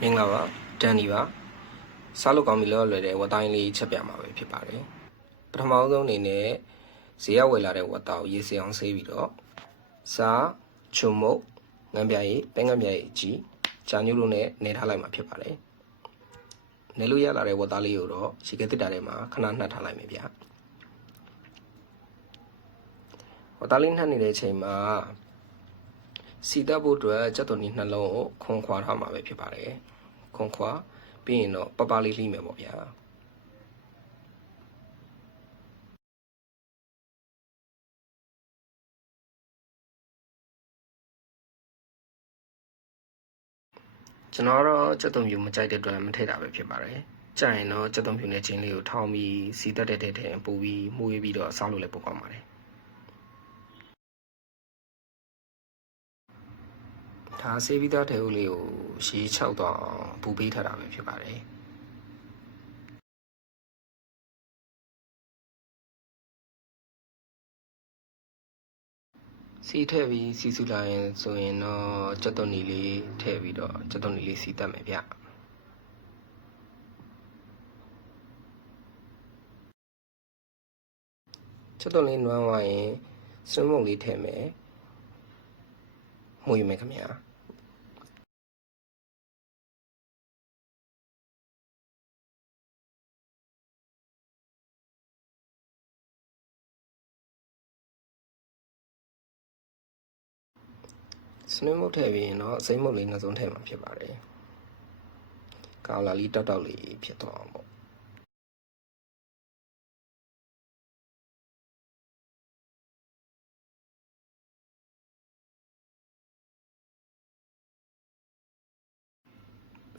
မင်္ဂလာပါဒန်နီပါစားလို့ကောင်းပြီလို့လွယ်တဲ့ဝတ်တိုင်းလေးချက်ပြမှာပဲဖြစ်ပါတယ်ပထမဆုံးအနေနဲ့ဈေးရောက်ဝယ်လာတဲ့ဝတ်သားကိုရေစေအောင်ဆေးပြီးတော့စားချုံမုတ်ငန်းပြရည်ပဲငန်းပြရည်အကြီးဂျာညူးတို့နဲ့နေထားလိုက်မှာဖြစ်ပါတယ်နေလို့ရလာတဲ့ဝတ်သားလေးကိုတော့ရေခဲတစ်တာထဲမှာခဏနှက်ထားလိုက်မယ်ဗျဝတ်သားလေးနှက်နေတဲ့အချိန်မှာစီတက်ဖို့အတွက်ကြက်သွန်နီနှလုံးကိုခွန်ခွာထားမှာပဲဖြစ်ပါတယ်ခွန်ခွာပြီးရင်တော့ပပလေးလှိမယ်ပေါ့ဗျာကျွန်တော်တော့ကြက်သွန်ဖြူမကြိုက်တဲ့အတွက်မထည့်တာပဲဖြစ်ပါတယ်ကြိုက်ရင်တော့ကြက်သွန်ဖြူနဲ့ချင်းလေးကိုထောင်းပြီးစီတက်တဲ့ထဲပို့ပြီးမှုေးပြီးတော့စားလို့လည်းပိုကောင်းပါတယ်ဒါဆေးပြီးသားထဲဦးလေးကိုရေချောက်တော့ပူပေးထားတာပဲဖြစ်ပါတယ်စီထည့်ပြီးစီစုလိုက်ရင်ဆိုရင်တော့ကြက်သွန်နီလေးထည့်ပြီးတော့ကြက်သွန်နီလေးစီတက်မယ်ဗျကြက်သွန်လေးနွမ်းသွားရင်စွန်းမုံလေးထည့်မယ်မှုရမယ်ခင်ဗျာစနစ်မုတ်ထည့်ပြီးရင်တော့စိမ့်မုတ်လေးနှစ်စုံထည့်မှာဖြစ်ပါတယ်ကာလာလေးတောက်တောက်လေးဖြစ်သွားအောင်ပေါ့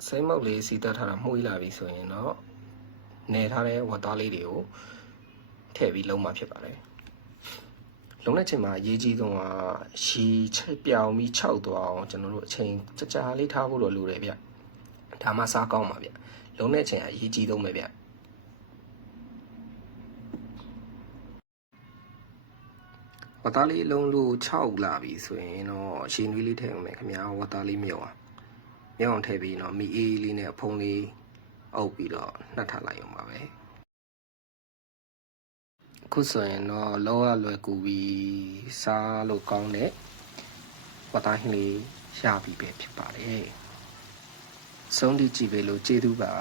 စိမ့်မုတ်လေးစီတက်ထားတာမှုေးလာပြီဆိုရင်တော့နေထားတဲ့ဝတ်သားလေးတွေကိုထည့်ပြီးလုံးမှာဖြစ်ပါတယ်လုံးတဲ့ချိန်မှာရေးကြီးဆုံးကရေချက်ပြောင်ပြီးခြောက်သွားအောင်ကျွန်တော်တို့အချိန်ကြာလေးထားဖို့တော့လိုတယ်ဗျဒါမှစားကောင်းပါဗျလုံးတဲ့ချိန်ကရေးကြီးဆုံးပဲဗျဝတ်သားလေးလုံးလို့6လာပြီဆိုရင်တော့ရေနွေးလေးထည့်အောင်မယ်ခင်ဗျာဝတ်သားလေးမြုပ်အောင်ထည့်ပြီးတော့မီအေးလေးနဲ့အဖုံးလေးအုပ်ပြီးတော့နှက်ထားလိုက်အောင်ပါပဲခုဆိုရင်တော့လောရလွယ်ကူပြီးစားလို့ကောင်းတဲ့ဝတ်သားဟင်းလေးရပြီပဲဖြစ်ပါတယ်ဆုံးထိကြည့်ပဲလို့ကျေးဇူးပါ